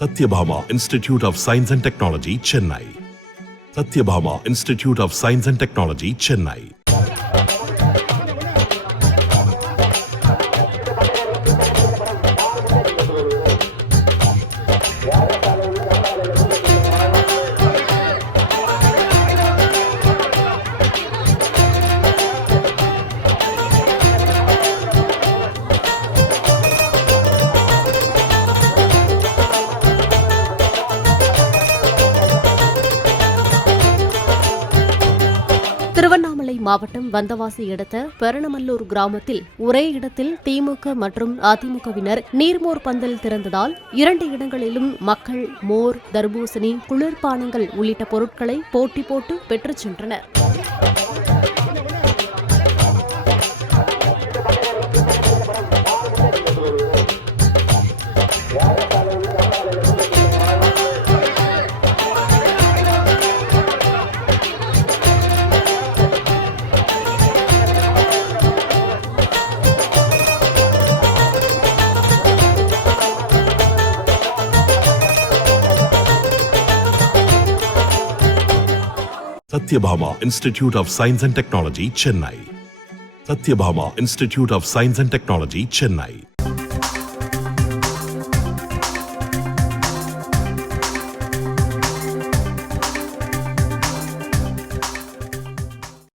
Satyabhama Institute of Science and Technology, Chennai. Satyabhama Institute of Science and Technology, Chennai. Tiruvannamalai மாவட்டம் வந்தவாசி அடுத்த பெரணமல்லூர் கிராமத்தில் ஒரே இடத்தில் திமுக மற்றும் அதிமுகவினர் நீர்மோர் பந்தல் திறந்ததால் 2 இடங்களிலும் மக்கள் மோர், தர்பூசணி, குளிர்பானங்கள் உள்ளிட்ட பொருட்களை போட்டி போட்டு பெற்றுச் சென்றனர். Satyabhama Institute of Science and Technology, Chennai. Satyabhama Institute of Science and Technology, Chennai.